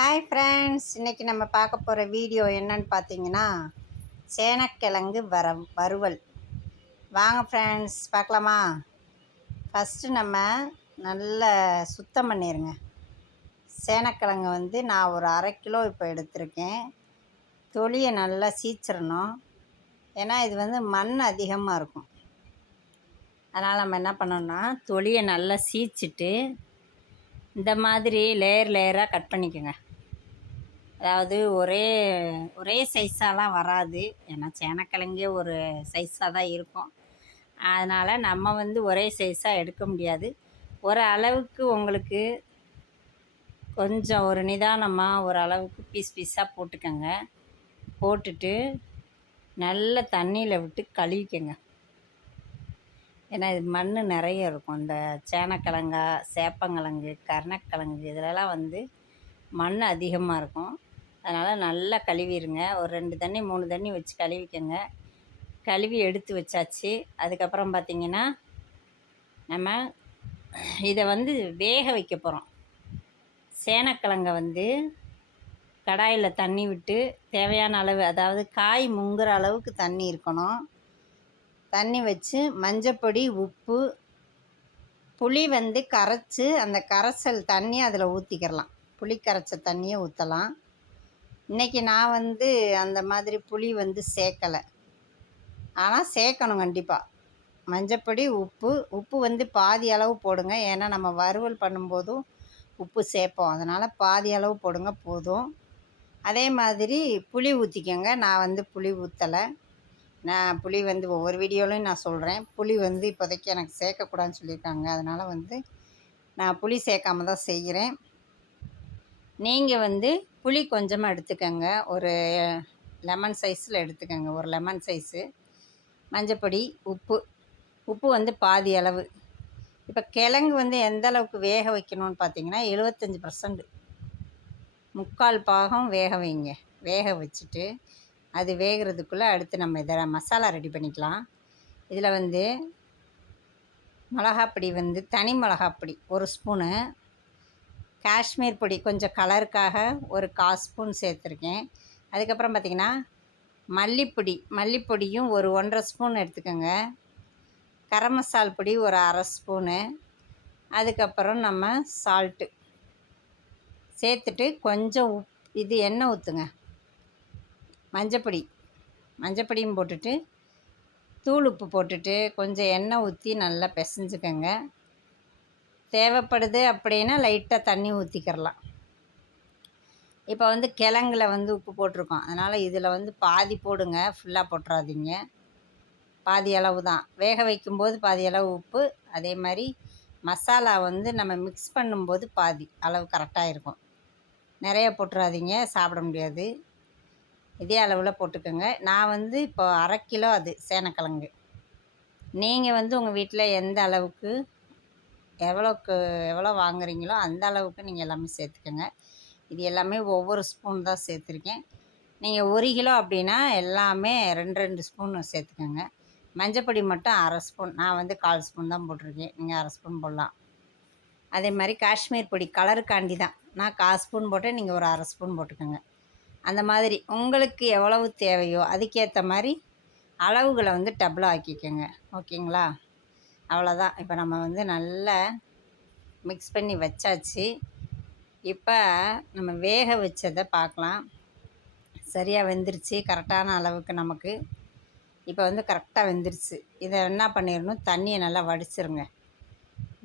Hi friends இன்றைக்கி நம்ம பார்க்க போகிற வீடியோ என்னன்னு பார்த்தீங்கன்னா சேனக்கிழங்கு வர வறுவல். வாங்க ஃப்ரெண்ட்ஸ் பார்க்கலாமா? ஃபஸ்ட்டு நம்ம நல்லா சுத்தம் பண்ணிடுங்க சேனக்கிழங்கு வந்து நான் ஒரு அரை கிலோ இப்போ எடுத்திருக்கேன். தொலியை நல்லா சீச்சிடணும் ஏன்னா இது வந்து மண் அதிகமாக இருக்கும். அதனால் நம்ம என்ன பண்ணோம்னா தொலியை நல்லா சீச்சிட்டு இந்த மாதிரி லேயர் லேயராக கட் பண்ணிக்கோங்க. அதாவது ஒரே ஒரே சைஸாலாம் வராது. ஏன்னா சேனக்கிழங்கே ஒரு சைஸாக தான் இருக்கும். அதனால் நம்ம வந்து ஒரே சைஸாக எடுக்க முடியாது. ஒரு அளவுக்கு உங்களுக்கு கொஞ்சம் ஒரு நிதானமாக ஒரு அளவுக்கு பீஸ் பீஸாக போட்டுக்கோங்க. போட்டுட்டு நல்ல தண்ணியில் விட்டு கழுவிக்கங்க. ஏன்னா இது மண் நிறைய இருக்கும். இந்த சேனக்கிழங்கா சேப்பங்கிழங்கு கருணக்கிழங்கு இதிலலாம் வந்து மண் அதிகமாக இருக்கும். அதனால் நல்லா கழுவிடுங்க ஒரு ரெண்டு தண்ணி மூணு தண்ணி வச்சு கழுவிக்கங்க. கழுவி எடுத்து வச்சாச்சு. அதுக்கப்புறம் பார்த்திங்கன்னா நம்ம இதை வந்து வேக வைக்க போகிறோம் சேனக்கிழங்கை வந்து கடாயில் தண்ணி விட்டு தேவையான அளவு அதாவது காய் முங்குற அளவுக்கு தண்ணி இருக்கணும். தண்ணி வச்சு மஞ்சப்பொடி உப்பு புளி வந்து கரைச்சி அந்த கரைசல் தண்ணி அதில் ஊற்றிக்கிறலாம் புளி கரைச்ச தண்ணியை ஊற்றலாம் இன்றைக்கி நான் வந்து அந்த மாதிரி புளி வந்து சேர்க்கலை ஆனால் சேர்க்கணும் கண்டிப்பாக மஞ்சப்பொடி உப்பு உப்பு வந்து பாதி அளவு போடுங்க. ஏன்னா நம்ம வறுவல் பண்ணும்போதும் உப்பு சேர்ப்போம் அதனால் பாதி அளவு போடுங்க போதும். அதே மாதிரி புளி ஊற்றிக்கோங்க நான் வந்து புளி ஊற்றலை நான் புளி வந்து ஒவ்வொரு வீடியோலையும் நான் சொல்கிறேன் புளி வந்து இப்போதைக்கு எனக்கு சேர்க்கக்கூடாதுன்னு சொல்லியிருக்காங்க. அதனால் வந்து நான் புளி சேர்க்காம தான் செய்கிறேன். நீங்கள் வந்து புளி கொஞ்சமாக எடுத்துக்கோங்க. ஒரு லெமன் சைஸில் எடுத்துக்கோங்க. ஒரு லெமன் சைஸு மஞ்சப்பொடி உப்பு. உப்பு வந்து பாதி அளவு. இப்போ கிழங்கு வந்து எந்த அளவுக்கு வேக வைக்கணும்னு பார்த்தீங்கன்னா எழுபத்தஞ்சி பர்சன்ட் முக்கால் பாகம் வேக வைங்க. வேக வச்சுட்டு அது வேகிறதுக்குள்ளே அடுத்து நம்ம இதை மசாலா ரெடி பண்ணிக்கலாம். இதில் வந்து மிளகாப்பொடி வந்து தனி மிளகாப்பொடி ஒரு ஸ்பூனு காஷ்மீர் பொடி கொஞ்சம் கலருக்காக ஒரு கால் ஸ்பூன் சேர்த்துருக்கேன். அதுக்கப்புறம் பார்த்திங்கன்னா மல்லிப்பொடி மல்லிப்பொடியும் ஒரு ஒன்றரை ஸ்பூன் எடுத்துக்கோங்க. கரம் மசால் பொடி ஒரு அரை ஸ்பூனு. அதுக்கப்புறம் நம்ம சால்ட்டு சேர்த்துட்டு கொஞ்சம் உப் இது எண்ணெய் ஊற்றுங்க மஞ்சப்பொடி மஞ்சப்பொடியும் போட்டுட்டு தூள் உப்பு போட்டுட்டு கொஞ்சம் எண்ணெய் ஊற்றி நல்லா பிசைஞ்சுக்கோங்க. தேவைப்படுது அப்படின்னா லைட்டாக தண்ணி ஊற்றிக்கிறலாம் இப்போ வந்து கிழங்குல வந்து உப்பு போட்டிருக்கோம். அதனால் இதில் வந்து பாதி போடுங்க ஃபுல்லாக போட்டுறாதீங்க. பாதி அளவு தான். வேக வைக்கும்போது பாதி அளவு உப்பு அதே மாதிரி மசாலா வந்து நம்ம மிக்ஸ் பண்ணும்போது பாதி அளவு கரெக்டாக இருக்கும். நிறைய போட்டுறாதீங்க சாப்பிட முடியாது. இதே அளவில் போட்டுக்கோங்க. நான் வந்து இப்போ அரை கிலோ அது சேனக்கிழங்கு. நீங்கள் வந்து உங்கள் வீட்டில் எந்த அளவுக்கு எவ்வளோக்கு எவ்வளோ வாங்குறீங்களோ அந்த அளவுக்கு நீங்கள் எல்லாமே சேர்த்துக்கோங்க. இது எல்லாமே ஒவ்வொரு ஸ்பூன் தான் சேர்த்துருக்கேன். நீங்கள் ஒரு கிலோ அப்படின்னா எல்லாமே ரெண்டு ரெண்டு ஸ்பூன் சேர்த்துக்கோங்க. மஞ்சப்பொடி மட்டும் அரை ஸ்பூன் நான் வந்து கால் ஸ்பூன் தான் போட்டிருக்கேன். நீங்கள் அரை ஸ்பூன் போடலாம். அதே மாதிரி காஷ்மீர் பொடி கலருக்காண்டி தான். நான் கால் ஸ்பூன் போட்டேன் நீங்கள் ஒரு அரை ஸ்பூன் போட்டுக்கோங்க. அந்த மாதிரி உங்களுக்கு எவ்வளவு தேவையோ அதுக்கேற்ற மாதிரி அளவுகளை வந்து டபுளாக ஆக்கிக்கோங்க. ஓகேங்களா? அவ்வளோதான் இப்போ நம்ம வந்து நல்லா மிக்ஸ் பண்ணி வச்சாச்சு. இப்போ நம்ம வேக வச்சதை பார்க்கலாம். சரியாக வெந்துருச்சு கரெக்டான அளவுக்கு நமக்கு. இப்போ வந்து கரெக்டாக வெந்துருச்சு. இதை என்ன பண்ணிடணும் தண்ணியை நல்லா வடிச்சிருங்க.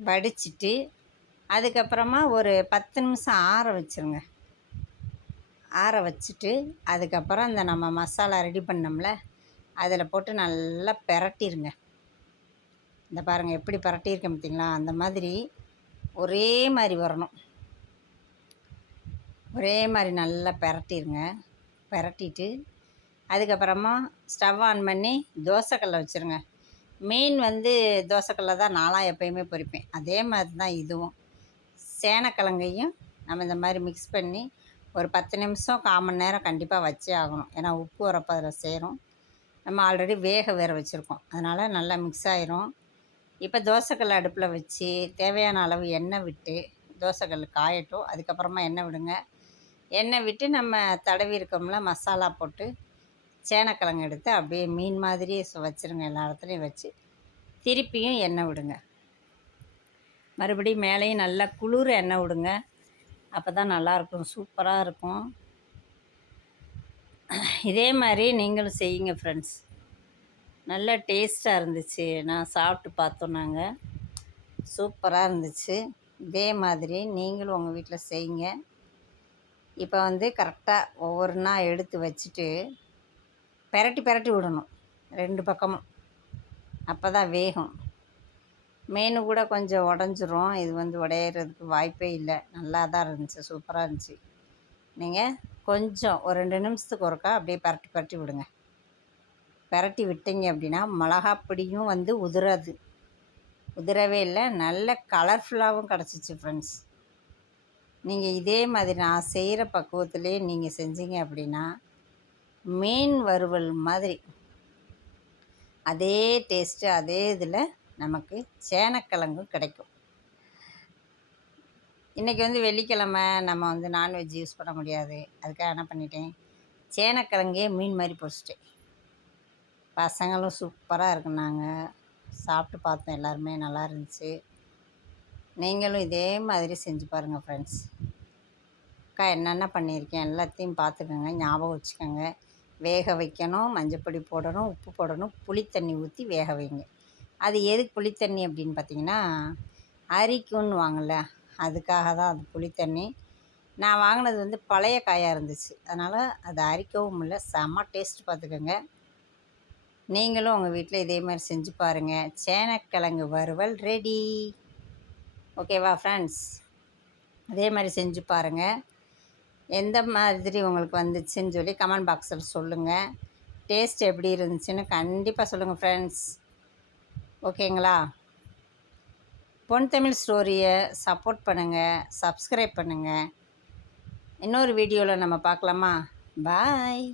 வடிச்சிட்டு அதுக்கப்புறமா ஒரு பத்து நிமிஷம் ஆற வச்சுருங்க. ஆற வச்சுட்டு அதுக்கப்புறம் இந்த நம்ம மசாலா ரெடி பண்ணோம்ல அதில் போட்டு நல்லா பெரட்டிருங்க. இந்த பாருங்கள் எப்படி பரட்டியிருக்கேன் பார்த்தீங்களா? அந்த மாதிரி ஒரே மாதிரி வரணும். ஒரே மாதிரி நல்லா பெரட்டிருங்க. பெரட்டிட்டு அதுக்கப்புறமா ஸ்டவ் ஆன் பண்ணி தோசைக்கல்லை வச்சுருங்க. மீன் வந்து தோசைக்கல்லை தான் நானாக எப்போயுமே பொரிப்பேன். அதே மாதிரி தான் இதுவும். சேனக்கிழங்கையும் நம்ம இந்த மாதிரி மிக்ஸ் பண்ணி ஒரு பத்து நிமிஷம் கால் மணி நேரம் கண்டிப்பாக வச்சே ஆகணும். ஏன்னா உப்பு உரப்பு அதில் சேரும். நம்ம ஆல்ரெடி வேக வேற வச்சுருக்கோம். அதனால் நல்லா மிக்ஸ் ஆயிரும். இப்போ தோசைக்கல் அடுப்பில் வச்சு தேவையான அளவு எண்ணெய் விட்டு தோசைக்கல் காயட்டும். அதுக்கப்புறமா எண்ணெய் விடுங்க. எண்ணெய் விட்டு நம்ம தடவி இருக்கோம்ல மசாலா போட்டு சேனக்கிழங்கு எடுத்து அப்படியே மீன் மாதிரி சு- வச்சிருங்க எல்லா இடத்துலையும் வச்சு. திருப்பியும் எண்ணெய் விடுங்க. மறுபடியும் மேலேயும் நல்லா குளிர் எண்ணெய் விடுங்க. அப்போ தான் நல்லாயிருக்கும் சூப்பராக இருக்கும். இதே மாதிரி நீங்களும் செய்யுங்க ஃப்ரெண்ட்ஸ் நல்லா டேஸ்ட்டாக இருந்துச்சு. நான் சாப்பிட்டு பார்த்தோம் நாங்கள் சூப்பராக இருந்துச்சு. இதே மாதிரி நீங்களும் உங்கள் வீட்டில் செய்யுங்க. இப்போ வந்து கரெக்டாக ஒவ்வொரு நாள் எடுத்து வச்சுட்டு பெரட்டி பெரட்டி விடணும். ரெண்டு பக்கமும். அப்போ தான் வேகும். மீன் கூட கொஞ்சம் உடஞ்சிரும். இது வந்து உடையிறதுக்கு வாய்ப்பே இல்லை. நல்லா தான் இருந்துச்சு. சூப்பராக இருந்துச்சு. நீங்கள் கொஞ்சம் ஒரு ரெண்டு நிமிஷத்துக்கு ஒருக்கா அப்படியே பரட்டி பரட்டி விடுங்க. பரட்டி விட்டீங்க அப்படின்னா மிளகாப்பொடியும் வந்து உதிராது. உதிரவே இல்லை நல்ல கலர்ஃபுல்லாகவும் கிடச்சிச்சு ஃப்ரெண்ட்ஸ் நீங்கள் இதே மாதிரி நான் செய்கிற பக்குவத்திலே நீங்கள் செஞ்சீங்க அப்படின்னா மீன் வறுவல் மாதிரி அதே டேஸ்ட்டு அதே இதில் நமக்கு சேனக்கிழங்கும் கிடைக்கும். இன்றைக்கி வந்து வெள்ளிக்கிழமை நம்ம வந்து நான்வெஜ் யூஸ் பண்ண முடியாது. அதுக்காக என்ன பண்ணிட்டேன்? சேனக்கிழங்கே மீன் மாதிரி பொரிச்சிட்டேன். பசங்களும் சூப்பராக இருக்குனாங்க. சாப்பிட்டு பார்த்தோம். எல்லாருமே நல்லா இருந்துச்சு. நீங்களும் இதே மாதிரி செஞ்சு பாருங்கள் ஃப்ரெண்ட்ஸ் அக்கா என்னென்ன பண்ணியிருக்கேன்? எல்லாத்தையும் பார்த்துக்கோங்க. ஞாபகம் வச்சுக்கோங்க. வேக வைக்கணும் மஞ்சப்பொடி போடணும் உப்பு போடணும் புளித்தண்ணி ஊற்றி வேக வைங்க. அது எதுக்கு புளித்தண்ணி அப்படின்னு பார்த்தீங்கன்னா அரிக்குன்னு வாங்கல அதுக்காக தான் அது புளித்தண்ணி. நான் வாங்கினது வந்து பழைய காயாக இருந்துச்சு. அதனால் அது அரிக்கவும் இல்லை. செம்ம டேஸ்ட் பார்த்துக்கோங்க. நீங்களும் உங்கள் வீட்டில் இதே மாதிரி செஞ்சு பாருங்கள் சேனக்கிழங்கு வறுவல் ரெடி ஓகேவா ஃப்ரெண்ட்ஸ் அதே மாதிரி செஞ்சு பாருங்கள் எந்த மாதிரி உங்களுக்கு வந்துச்சுன்னு சொல்லி கமெண்ட் பாக்ஸில் சொல்லுங்கள் டேஸ்ட் எப்படி இருந்துச்சுன்னு கண்டிப்பாக சொல்லுங்கள் ஃப்ரெண்ட்ஸ் ஓகேங்களா பொன் தமிழ் ஸ்டோரியை சப்போர்ட் பண்ணுங்கள் சப்ஸ்கிரைப் பண்ணுங்கள் இன்னொரு வீடியோவில் நம்ம பார்க்கலாமா? பாய்